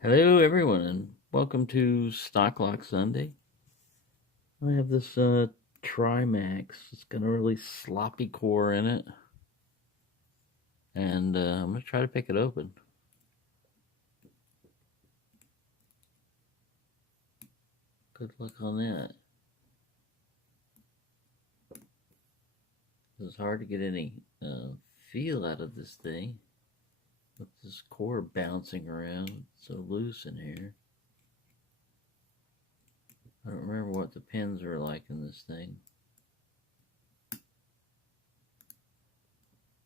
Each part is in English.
Hello everyone and welcome to Stocklock Sunday. I have this Trimax. It's got a really sloppy core in it. And I'm going to try to pick it open. Good luck on that. It's hard to get any feel out of this thing with this core bouncing around. It's so loose in here. I don't remember what the pins are like in this thing.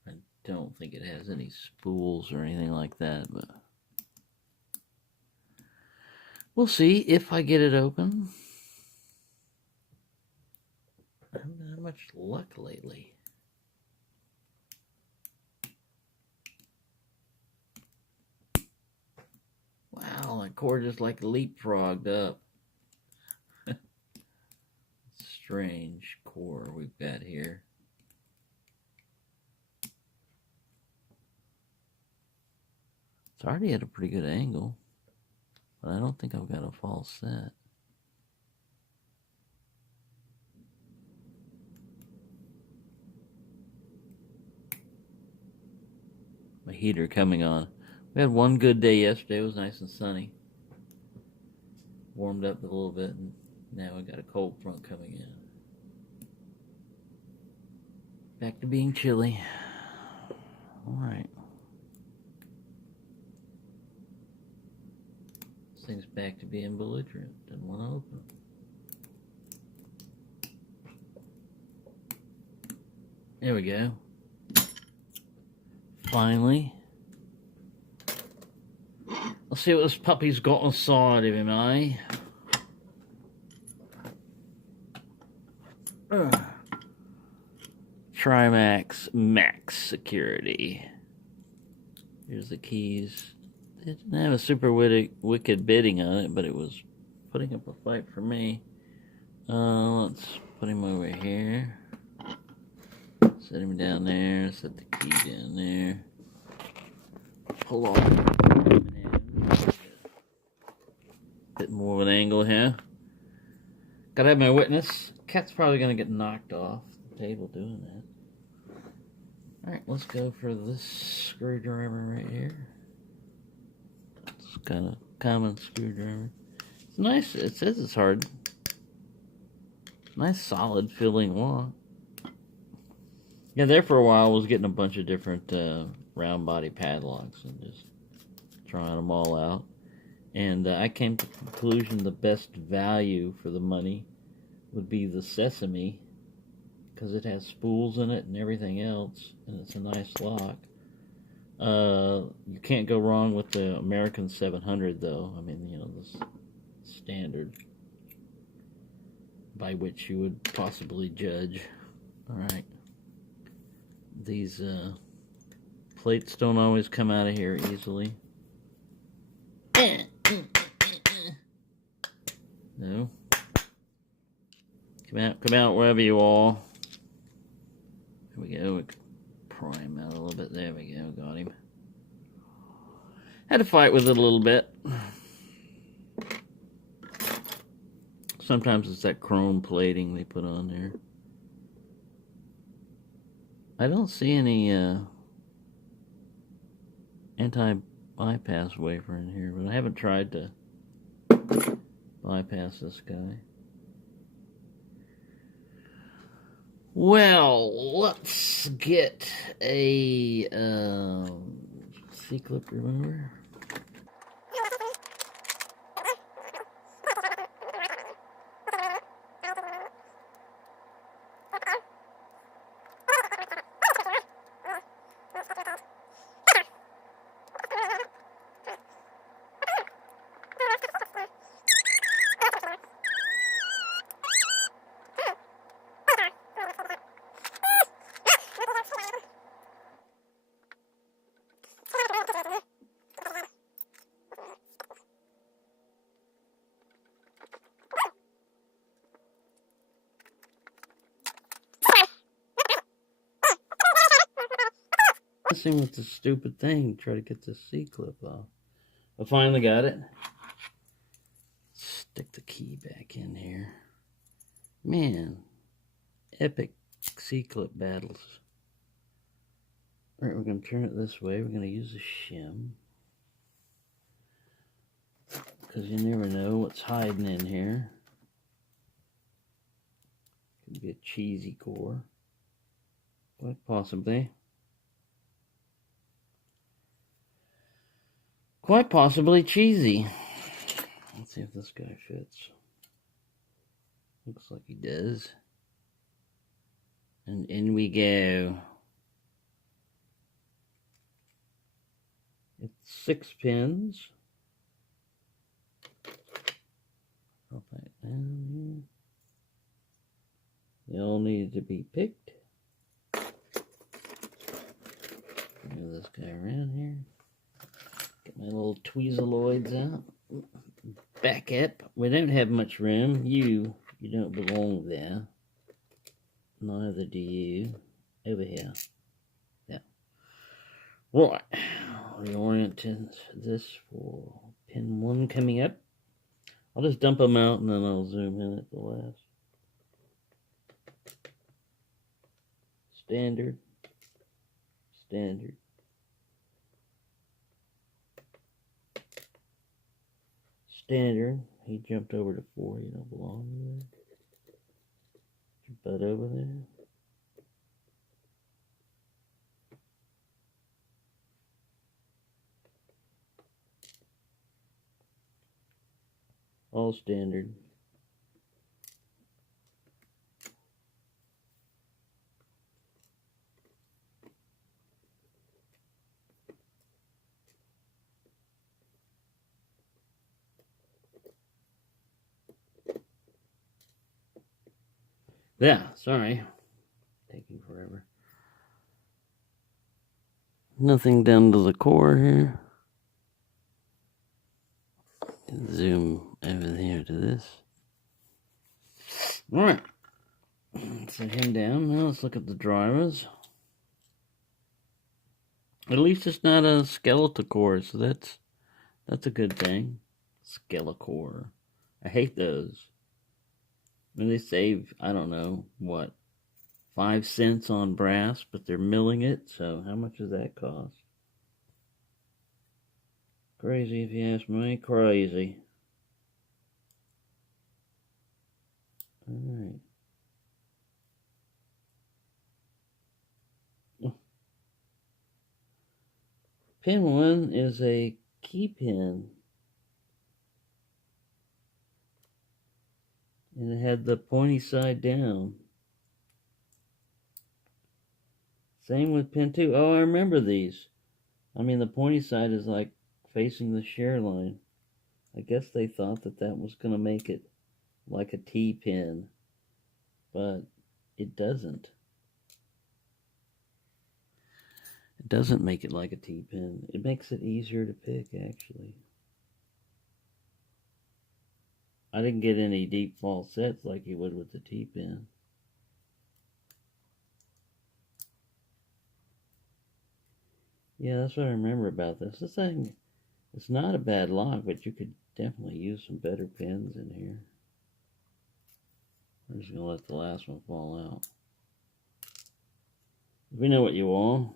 I don't think it has any spools or anything like that, but we'll see if I get it open. I haven't had much luck lately. Wow, that core just like leapfrogged up. Strange core we've got here. It's already at a pretty good angle, but I don't think I've got a false set. My heater coming on. We had one good day yesterday. It was nice and sunny. Warmed up a little bit, and now we got a cold front coming in. Back to being chilly. All right. This thing's back to being belligerent. Doesn't want to open. There we go. Finally. Let's see what this puppy's got inside of him, eh? Trimax Max Security. Here's the keys. It didn't have a super wicked bidding on it, but it was putting up a fight for me. Let's put him over here. Set him down there. Set the key down there. Pull off. Bit more of an angle here. Gotta have my witness. Cat's probably gonna get knocked off the table doing that. Alright, let's go for this screwdriver right here. It's kind of common screwdriver. It's nice. It says it's hard. Nice solid filling lock. Yeah, there for a while I was getting a bunch of different round body padlocks and just trying them all out. And I came to the conclusion the best value for the money would be the Sesame, because it has spools in it and everything else, and it's a nice lock. You can't go wrong with the American 700 though. I mean, you know, the standard by which you would possibly judge. Alright. These plates don't always come out of here easily. No. Come out wherever you are. There we go. We prime out a little bit. There we go. Got him. Had to fight with it a little bit. Sometimes it's that chrome plating they put on there. I don't see any anti-bypass wafer in here, but I haven't tried to bypass this guy. Well, let's get a C-clip remover. Messing with the stupid thing, try to get the C-clip off. I finally got it. Stick the key back in here. Man, epic C-clip battles. Alright, we're going to turn it this way. We're going to use a shim. Because you never know what's hiding in here. Could be a cheesy core. Quite possibly. Quite possibly cheesy. Let's see if this guy fits. Looks like he does. And in we go. It's 6 pins. Drop that down here. They all need to be picked. Move this guy around here. Get my little tweezaloids out. Back up. We don't have much room. You don't belong there. Neither do you. Over here. Yeah. Right. Reorient this for pin 1 coming up. I'll just dump them out and then I'll zoom in at the last. Standard. Standard. Standard. He jumped over to 4. You don't belong there. Your butt over there. All standard. Yeah, sorry. Taking forever. Nothing down to the core here. Zoom over here to this. Alright. Set him down. Now let's look at the drivers. At least it's not a skeletal core, so that's a good thing. Skelecore. I hate those. I mean, they save, I don't know, what, 5 cents on brass, but they're milling it, so how much does that cost? Crazy if you ask me. Crazy. Alright. Pin 1 is a key pin. And it had the pointy side down. Same with pin 2. Oh, I remember these. I mean, the pointy side is like facing the shear line. I guess they thought that that was going to make it like a T-pin. But it doesn't. It doesn't make it like a T-pin. It makes it easier to pick, actually. I didn't get any deep false sets like you would with the T-pin. Yeah, that's what I remember about this. This thing, it's not a bad lock, but you could definitely use some better pins in here. I'm just going to let the last one fall out. We know what you want.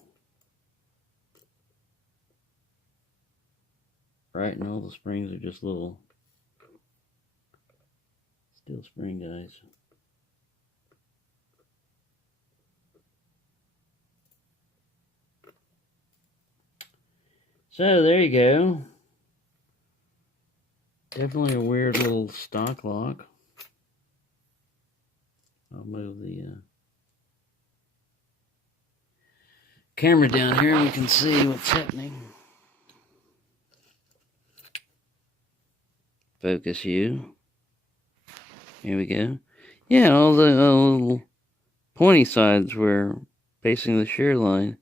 Right, and all the springs are just little steel spring guys. So there you go. Definitely a weird little stock lock. I'll move the camera down here and we can see what's happening. Focus you. Here we go. Yeah, all the little pointy sides were facing the shear line.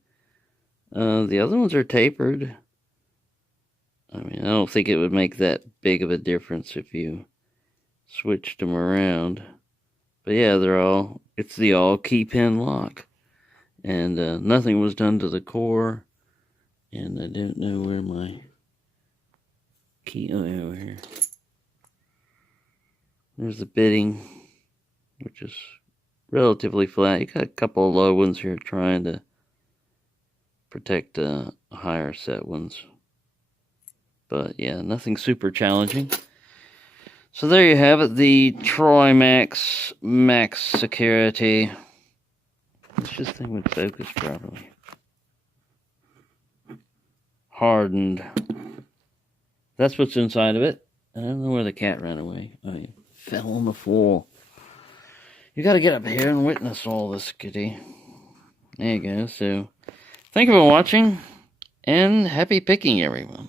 The other ones are tapered. I mean, I don't think it would make that big of a difference if you switched them around. But yeah, it's the all key pin lock. And nothing was done to the core. And I don't know where my key over here. There's the bitting, which is relatively flat. You got a couple of low ones here trying to protect higher set ones. But yeah, nothing super challenging. So there you have it, the Troy Max Security. This just thing would focus properly. Hardened. That's what's inside of it. I don't know where the cat ran away. Oh, he fell on the floor. You gotta get up here and witness all this, kitty. There you go. So, thank you for watching, and happy picking, everyone.